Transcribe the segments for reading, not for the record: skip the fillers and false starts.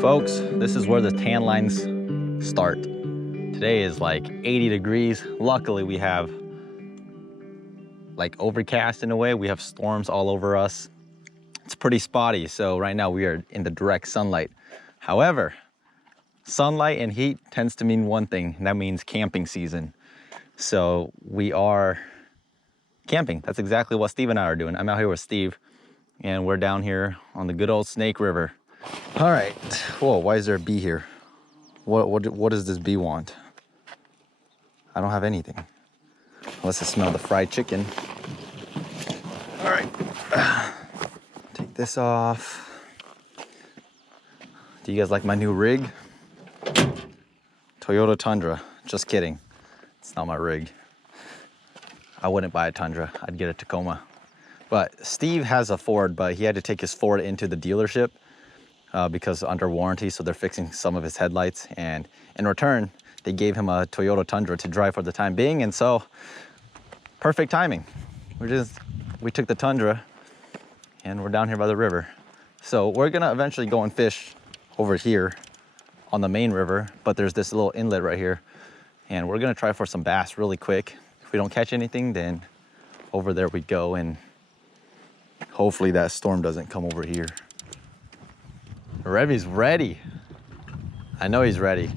Folks, this is where the tan lines start. Today is like 80 degrees. Luckily we have like overcast in a way. We have storms all over us. It's pretty spotty, so right now we are in the direct sunlight. However, sunlight and heat tends to mean one thing, and that means camping season. So we are camping. That's exactly what Steve and I are doing. I'm out here with Steve, and we're down here on the good old Snake River. All right. Whoa, why is there a bee here? What does this bee want? I don't have anything. Unless I smell the fried chicken. All right. Take this off. Do you guys like my new rig? Toyota Tundra. Just kidding. It's not my rig. I wouldn't buy a Tundra. I'd get a Tacoma. But Steve has a Ford, but he had to take his Ford into the dealership because under warranty, so they're fixing some of his headlights. And in return, they gave him a Toyota Tundra to drive for the time being. And so, perfect timing. We took the Tundra and we're down here by the river. So we're gonna eventually go and fish over here on the main river, but there's this little inlet right here. And we're gonna try for some bass really quick. If we don't catch anything, then over there we go, and hopefully that storm doesn't come over here. Revy's ready. I know he's ready.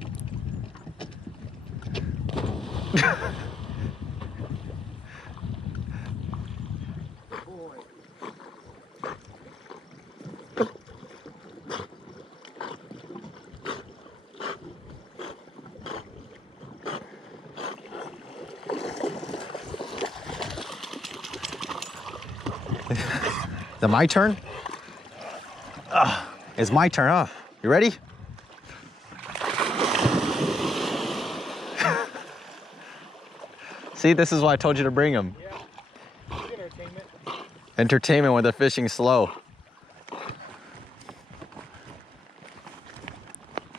Is it my turn? It's my turn, huh? You ready? See, this is why I told you to bring him. Yeah, entertainment. Entertainment when the fishing's slow.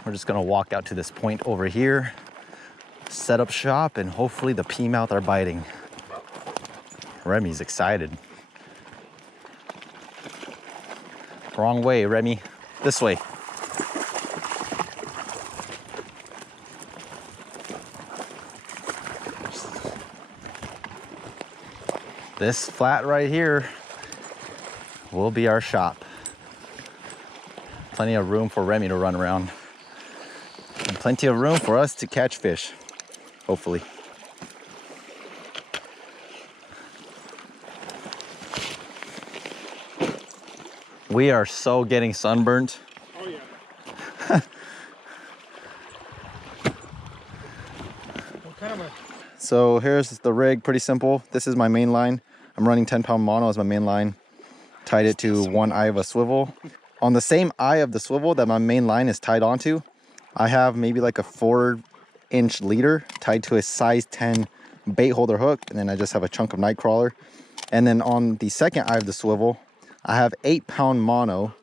We're just gonna walk out to this point over here, set up shop, and hopefully the Peamouth are biting. Remy's excited. Wrong way, Remy. This way. This flat right here will be our shop. Plenty of room for Remy to run around. And plenty of room for us to catch fish, hopefully. We are so getting sunburnt. Oh yeah. What kind of a... So here's the rig, pretty simple. This is my main line. I'm running 10-pound mono as my main line. Tied it to one eye of a swivel. On the same eye of the swivel that my main line is tied onto, I have maybe like a 4-inch leader tied to a size 10 bait holder hook, and then I just have a chunk of night crawler. And then on the second eye of the swivel, I have 8-pound mono,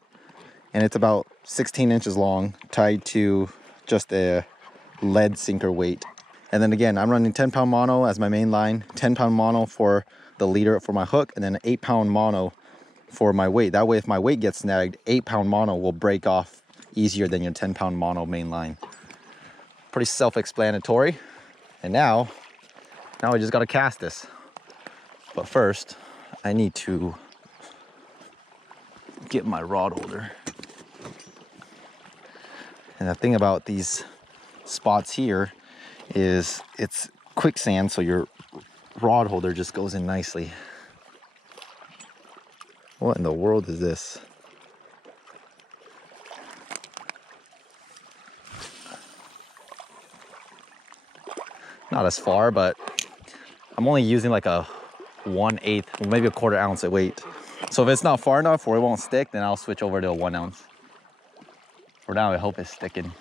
and it's about 16 inches long, tied to just a lead sinker weight. And then again, I'm running 10-pound mono as my main line, 10-pound mono for the leader for my hook, and then an 8-pound mono for my weight. That way, if my weight gets snagged, 8-pound mono will break off easier than your 10-pound mono main line. Pretty self-explanatory. And now we just gotta cast this. But first, I need to get my rod holder. And the thing about these spots here is it's quicksand, so your rod holder just goes in nicely. What in the world is this? Not as far, but I'm only using like a 1/8, maybe a 1/4 ounce of weight. So if it's not far enough or it won't stick, then I'll switch over to a 1 ounce. For now, I hope it's sticking.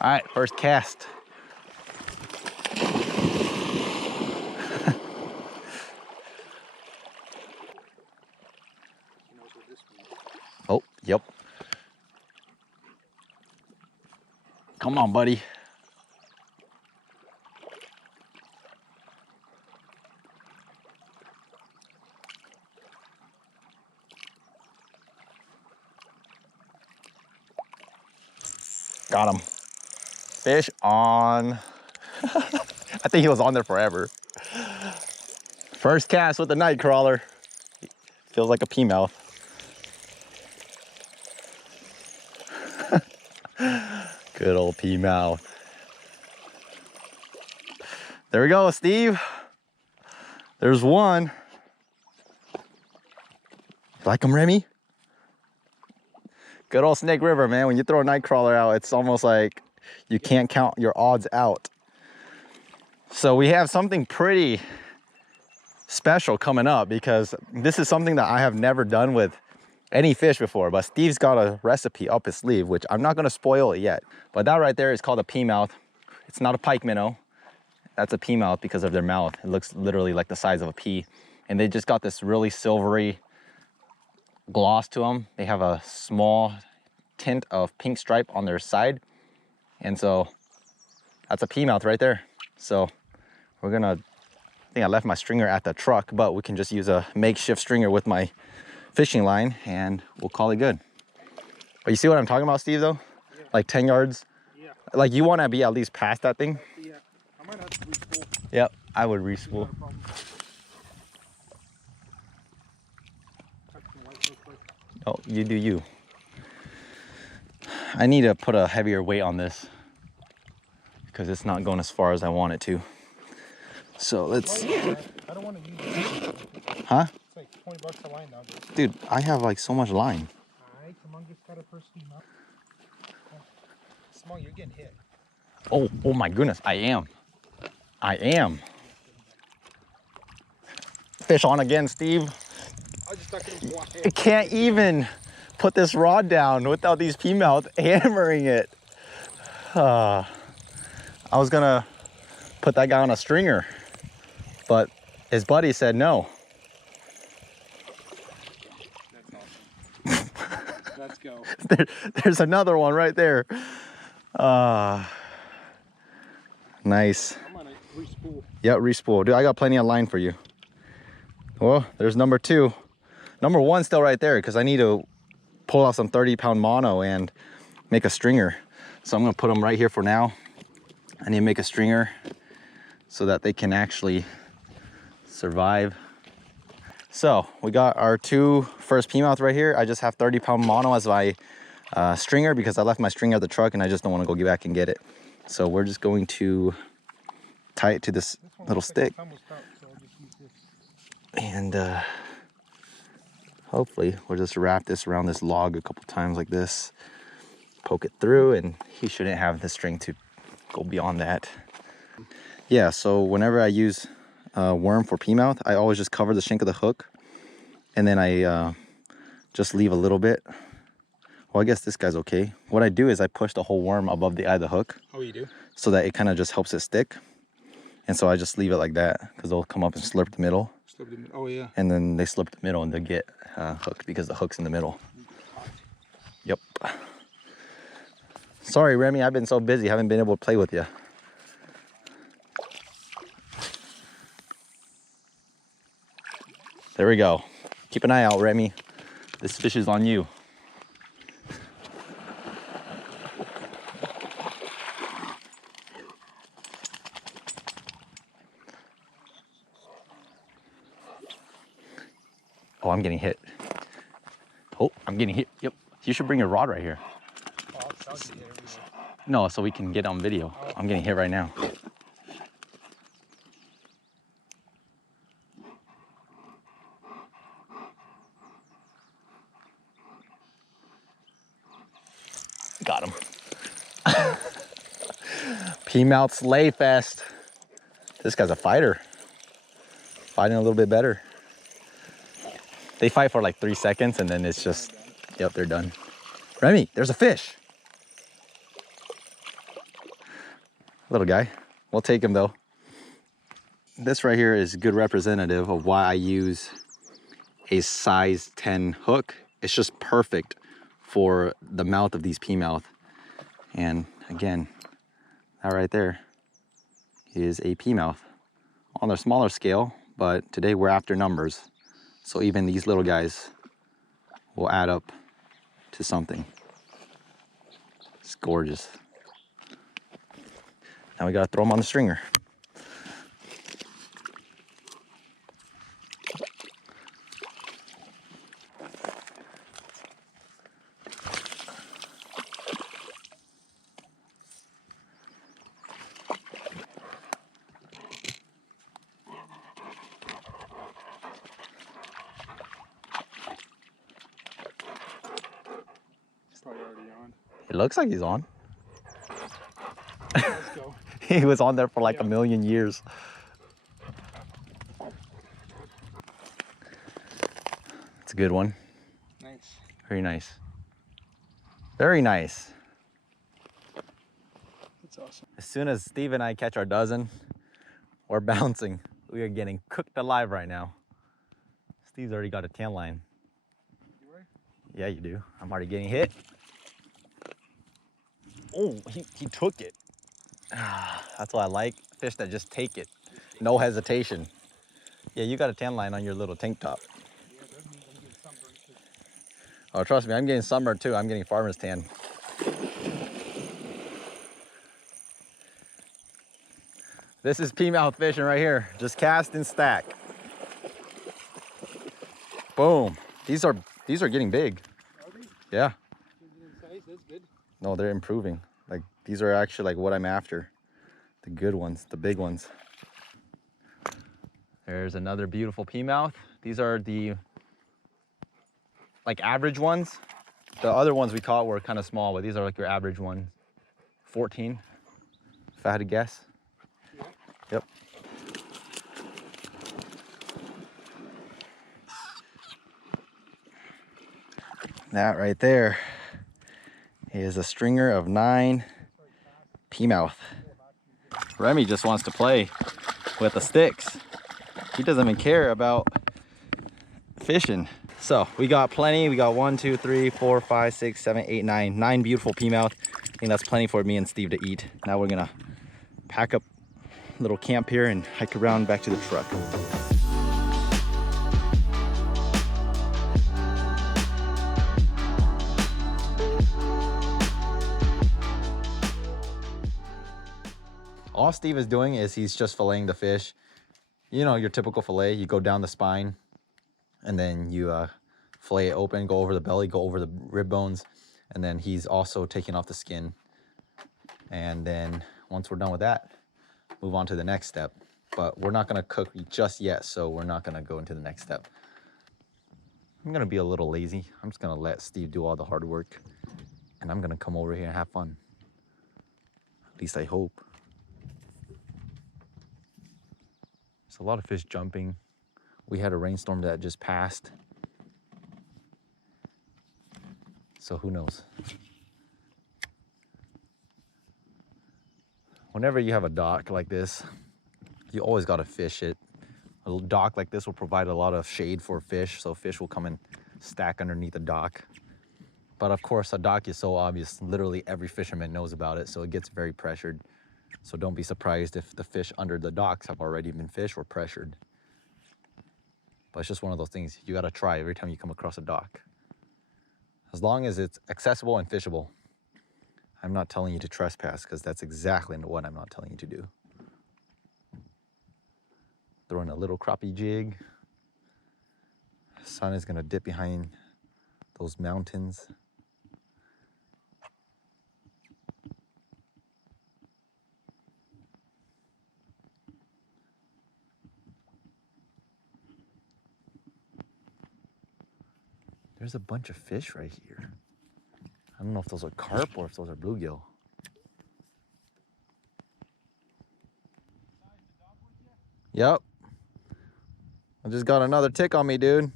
All right, first cast. Oh, yep. Come on, buddy. Got him. Fish on. I think he was on there forever. First cast with the night crawler. Feels like a Peamouth. Good old Peamouth. There we go, Steve. There's one. You like him, Remy? Good old Snake River, man. When you throw a night crawler out, it's almost like you can't count your odds out. So we have something pretty special coming up because this is something that I have never done with any fish before, but Steve's got a recipe up his sleeve, which I'm not gonna spoil it yet. But that right there is called a Peamouth. It's not a pike minnow. That's a Peamouth because of their mouth. It looks literally like the size of a pea. And they just got this really silvery gloss to them. They have a small tint of pink stripe on their side. And so that's a Peamouth right there. So we're gonna, I think I left my stringer at the truck, but we can just use a makeshift stringer with my fishing line and we'll call it good. But you see what I'm talking about, Steve, though? Yeah. Like 10 yards? Yeah. Like you wanna be at least past that thing? Yeah, I might have to re-spool. Yep, I would re-spool. Oh, you do you. I need to put a heavier weight on this because it's not going as far as I want it to. So let's... I don't want to use it. Huh? It's like 20 bucks a line now. Dude, I have like so much line. Alright, come on, get that first steam up. Small, you're getting hit. Oh my goodness, I am. I am. Fish on again, Steve. I can't even put this rod down without these Peamouth hammering it. I was gonna put that guy on a stringer, but his buddy said no. That's awesome. Let's go. There's another one right there. Nice. I'm gonna re-spool. Yep, re-spool. Dude, I got plenty of line for you. Well, there's number two. Number one still right there because I need to pull off some 30-pound mono and make a stringer. So I'm gonna put them right here for now. I need to make a stringer so that they can actually survive. So we got our two first Peamouth right here. I just have 30-pound mono as my stringer because I left my stringer at the truck and I just don't want to go get back and get it. So we're just going to tie it to this little stick. And hopefully we'll just wrap this around this log a couple times like this, poke it through, and he shouldn't have the string to go beyond that. Yeah, so whenever I use worm for Peamouth, I always just cover the shank of the hook and then I just leave a little bit. Well, I guess this guy's okay. What I do is I push the whole worm above the eye of the hook. Oh, you do? So that it kind of just helps it stick. And so I just leave it like that because they'll come up and slurp the middle. Oh yeah. And then they slip the middle and they get hooked because the hook's in the middle. Yep. Sorry, Remy, I've been so busy, haven't been able to play with you. There we go. Keep an eye out, Remy. This fish is on you. Oh, I'm getting hit. Oh, I'm getting hit. Yep. You should bring your rod right here. Oh, no, so we can get on video. Oh. I'm getting hit right now. Got him. Peamouth Slay Fest. This guy's a fighter. Fighting a little bit better. They fight for like 3 seconds and then it's just, yep, they're done. Remy, there's a fish. Little guy. We'll take him though. This right here is a good representative of why I use a size 10 hook. It's just perfect for the mouth of these Peamouth. And again, that right there is a Peamouth on a smaller scale, but today we're after numbers. So even these little guys will add up to something. It's gorgeous. Now we gotta throw them on the stringer. It's probably already on. It looks like he's on. Let's go. He was on there for like Yeah. a million years. It's a good one. Nice. Very nice. Very nice. That's awesome. As soon as Steve and I catch our dozen, we're bouncing. We are getting cooked alive right now. Steve's already got a tan line. You are? Yeah, you do. I'm already getting hit. Oh, he took it. That's what I like. Fish that just take it. No hesitation. Yeah, you got a tan line on your little tank top. Yeah, that means I'm getting sunburned too. Oh, trust me, I'm getting sunburned too. I'm getting farmer's tan. This is Peamouth fishing right here. Just cast and stack. Boom. These are getting big. Are they? Yeah. Changing in size, that's good. No, they're improving. Like these are actually like what I'm after. The good ones, the big ones. There's another beautiful Peamouth. These are the like average ones. The other ones we caught were kind of small, but these are like your average ones. 14, if I had to guess. Yeah. Yep. That right there is a stringer of 9 Peamouth. Remy just wants to play with the sticks. He doesn't even care about fishing. So we got plenty. We got 1, 2, 3, 4, 5, 6, 7, 8, 9. 9 beautiful Peamouth. I think that's plenty for me and Steve to eat. Now we're gonna pack up a little camp here and hike around back to the truck. All Steve is doing is he's just filleting the fish. You know, your typical fillet, you go down the spine and then you fillet it open, go over the belly, go over the rib bones, and then he's also taking off the skin. And then once we're done with that, move on to the next step. But we're not gonna cook just yet, so we're not gonna go into the next step. I'm gonna be a little lazy. I'm just gonna let Steve do all the hard work, and I'm gonna come over here and have fun. At least I hope. There's a lot of fish jumping. We had a rainstorm that just passed. So who knows? Whenever you have a dock like this, you always gotta fish it. A little dock like this will provide a lot of shade for fish, so fish will come and stack underneath the dock. But of course, a dock is so obvious. Literally every fisherman knows about it, so it gets very pressured. So don't be surprised if the fish under the docks have already been fished or pressured. But it's just one of those things you gotta try every time you come across a dock. As long as it's accessible and fishable. I'm not telling you to trespass, because that's exactly what I'm not telling you to do. Throwing a little crappie jig. Sun is gonna dip behind those mountains. There's a bunch of fish right here. I don't know if those are carp or if those are bluegill. Yep. I just got another tick on me, dude.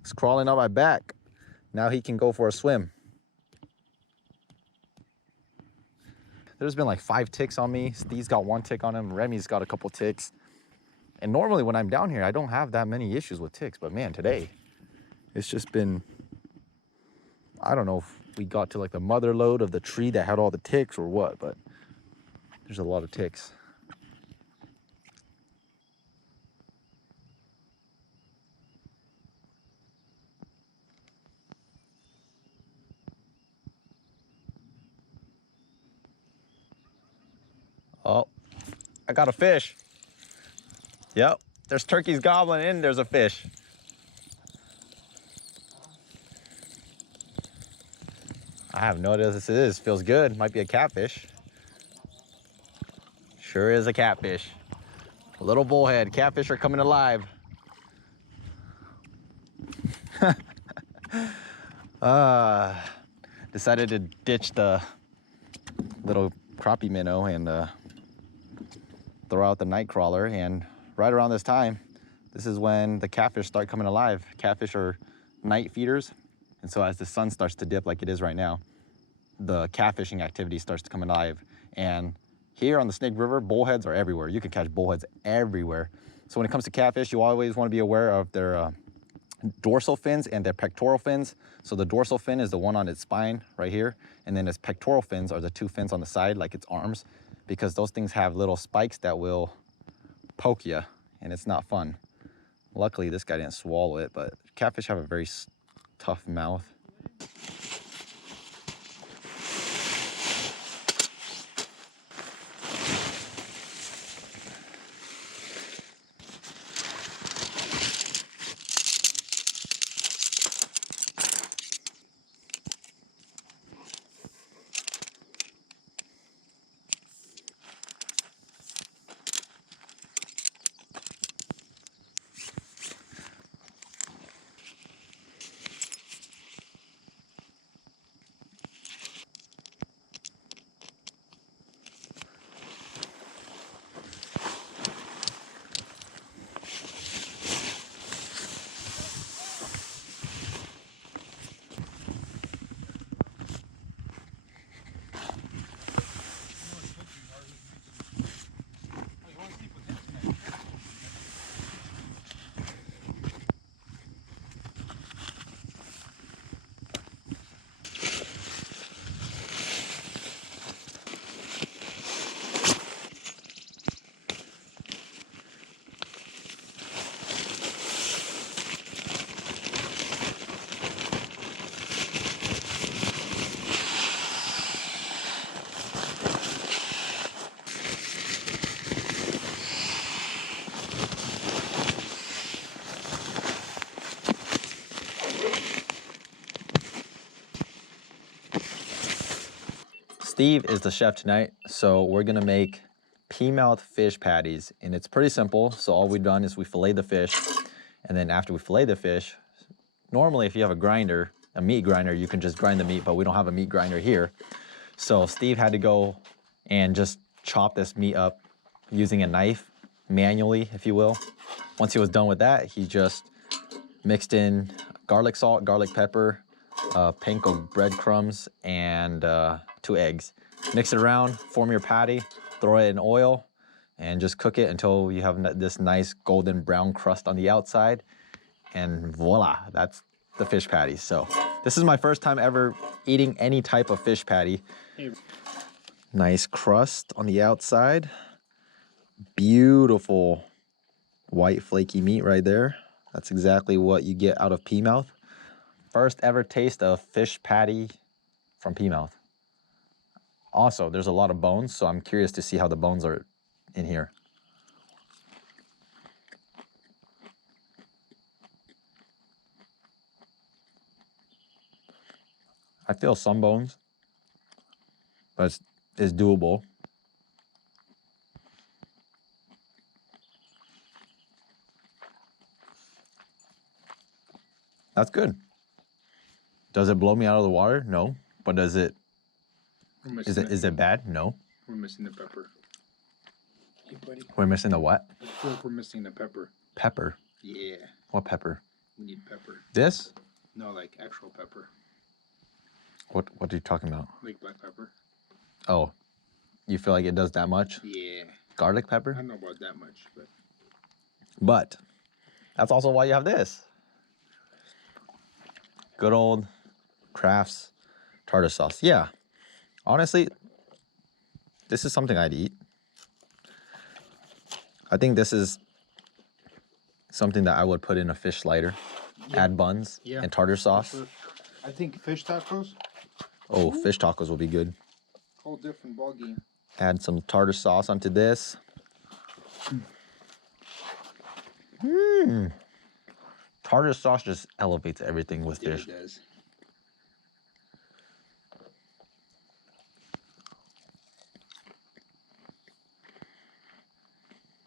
It's crawling on my back. Now he can go for a swim. There's been like 5 ticks on me. Steve's got 1 tick on him. Remy's got a couple ticks. And normally when I'm down here, I don't have that many issues with ticks. But man, today, it's just been, I don't know if we got to like the mother lode of the tree that had all the ticks or what, but there's a lot of ticks. Oh, I got a fish. Yep, there's turkeys gobbling and there's a fish. I have no idea what this is. Feels good. Might be a catfish. Sure is a catfish. A little bullhead. Catfish are coming alive. Decided to ditch the little crappie minnow and throw out the night crawler. And right around this time, this is when the catfish start coming alive. Catfish are night feeders. And so as the sun starts to dip like it is right now, the catfishing activity starts to come alive. And here on the Snake River, bullheads are everywhere. You can catch bullheads everywhere. So when it comes to catfish, you always want to be aware of their dorsal fins and their pectoral fins. So the dorsal fin is the one on its spine right here. And then its pectoral fins are the two fins on the side, like its arms, because those things have little spikes that will poke you, and it's not fun. Luckily, this guy didn't swallow it, but catfish have a very tough mouth. Steve is the chef tonight, so we're gonna make Peamouth fish patties, and it's pretty simple. So all we've done is we fillet the fish, and then after we fillet the fish, normally if you have a grinder, a meat grinder, you can just grind the meat, but we don't have a meat grinder here. So Steve had to go and just chop this meat up using a knife, manually, if you will. Once he was done with that, he just mixed in garlic salt, garlic pepper, panko breadcrumbs, and 2 eggs. Mix it around, form your patty, throw it in oil, and just cook it until you have this nice golden brown crust on the outside. And voila, that's the fish patty. So this is my first time ever eating any type of fish patty. Nice crust on the outside. Beautiful white flaky meat right there. That's exactly what you get out of Peamouth. First ever taste of fish patty from Peamouth. Also, there's a lot of bones, so I'm curious to see how the bones are in here. I feel some bones, but it's doable. That's good. Does it blow me out of the water? No. But does it? Is it bad? No. We're missing the pepper. Hey, buddy. We're missing the what? I feel like we're missing the pepper. Pepper. Yeah. What pepper? We need pepper. This? No, like actual pepper. What are you talking about? Like black pepper. Oh, you feel like it does that much? Yeah. Garlic I pepper? don't know about that much, but But that's also why you have this. Good old Kraft's tartar sauce. Yeah. Honestly, this is something I'd eat. I think this is something that I would put in a fish slider, add buns and tartar sauce. I think fish tacos. Oh, fish tacos will be good. Whole different ball game. Add some tartar sauce onto this. Tartar sauce just elevates everything with fish. Yeah, it does.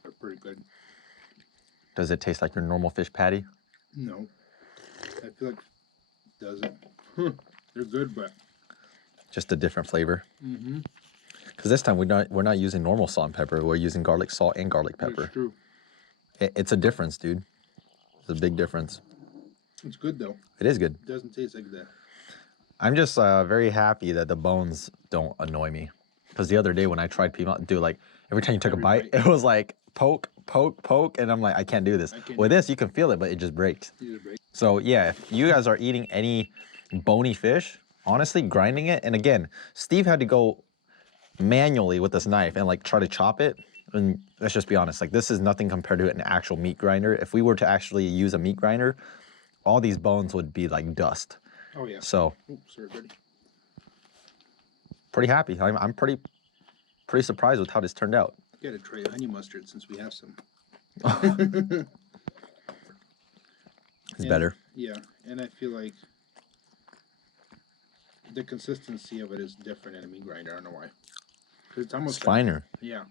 They're pretty good. Does it taste like your normal fish patty? No. I feel like it doesn't. They're good, but Just a different flavor. mm-hmm. Because this time we're not using normal salt and pepper. We're using garlic salt and garlic pepper. It's true. It's a difference, dude. It's a big difference. It's good though. It is good. It doesn't taste like that. I'm just very happy that the bones don't annoy me. Because the other day when I tried Peamouth, dude, like every time you took a bite, it was like poke, poke, poke, and I'm like, I can't do this. With this, you can feel it, but it just breaks. So yeah, if you guys are eating any bony fish, honestly, grinding it, and again, Steve had to go manually with this knife and like try to chop it. And let's just be honest, like this is nothing compared to an actual meat grinder. If we were to actually use a meat grinder, all these bones would be like dust. Oh yeah. So, sorry, buddy. Pretty happy. I'm pretty surprised with how this turned out. Gotta try honey mustard since we have some. It's better. Yeah, and I feel like the consistency of it is different in a meat grinder. I don't know why. It's almost It's finer. Yeah.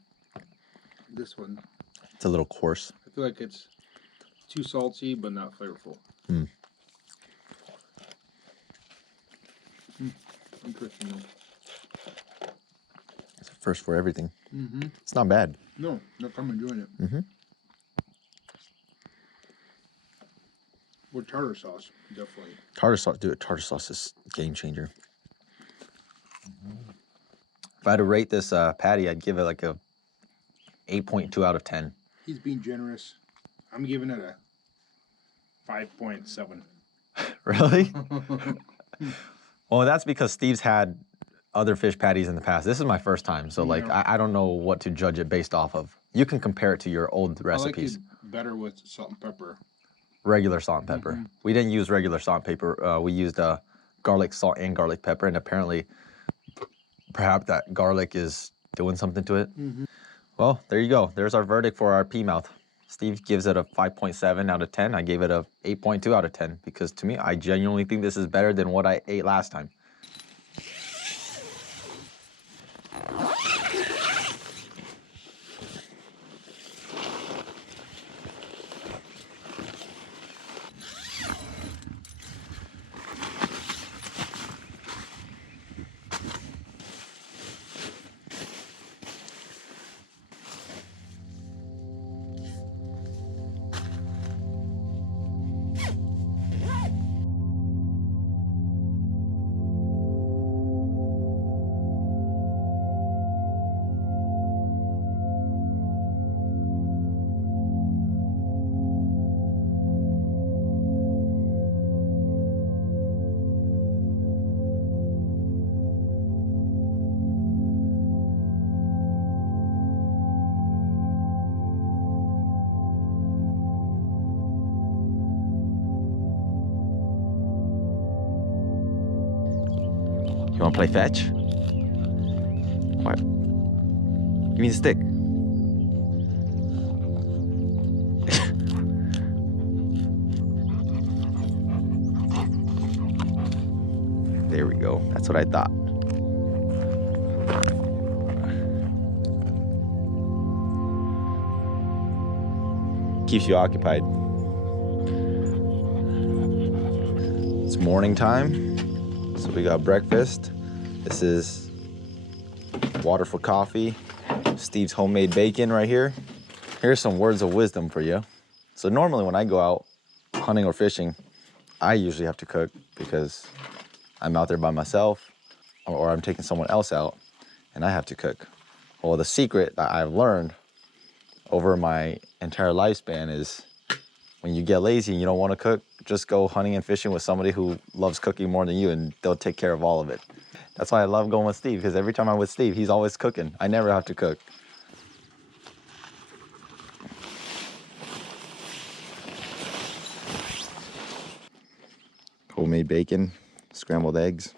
This one. It's a little coarse. I feel like it's too salty, but not flavorful. Interesting though. It's a first for everything. Mm-hmm. It's not bad. No, I'm enjoying it. Mm-hmm. With tartar sauce, definitely. Tartar sauce, dude. Tartar sauce is a game changer. If I had to rate this patty, I'd give it like a 8.2 out of 10. He's being generous. I'm giving it a 5.7. Really? Well, that's because Steve's had other fish patties in the past. This is my first time, so like I don't know what to judge it based off of. You can compare it to your old recipes. I like it better with salt and pepper. Regular salt and pepper. We didn't use regular salt and pepper. We used garlic salt and garlic pepper, and apparently, perhaps that garlic is doing something to it. Well, there you go. There's our verdict for our Peamouth. Steve gives it a 5.7 out of 10. I gave it a 8.2 out of 10 because to me, I genuinely think this is better than what I ate last time. You want to play fetch? What? Give me the stick. There we go. That's what I thought. Keeps you occupied. It's morning time. So we got breakfast. This is water for coffee. Steve's homemade bacon right here. Here's some words of wisdom for you. So normally when I go out hunting or fishing, I usually have to cook because I'm out there by myself or I'm taking someone else out and I have to cook. Well, the secret that I've learned over my entire lifespan is when you get lazy and you don't want to cook, just go hunting and fishing with somebody who loves cooking more than you and they'll take care of all of it. That's why I love going with Steve, because every time I'm with Steve, he's always cooking. I never have to cook. Homemade bacon, scrambled eggs.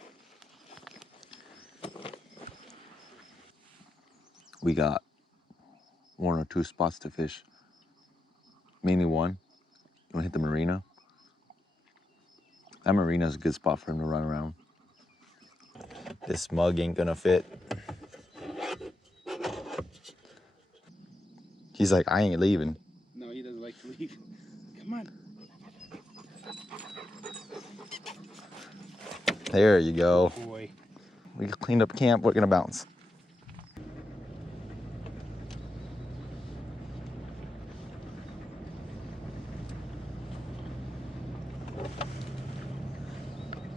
We got 1 or 2 spots to fish. Mainly one. You wanna hit the marina? That marina's a good spot for him to run around. This mug ain't gonna fit. He's like, I ain't leaving. No, he doesn't like to leave. Come on. There you go. Boy. We cleaned up camp. We're gonna bounce.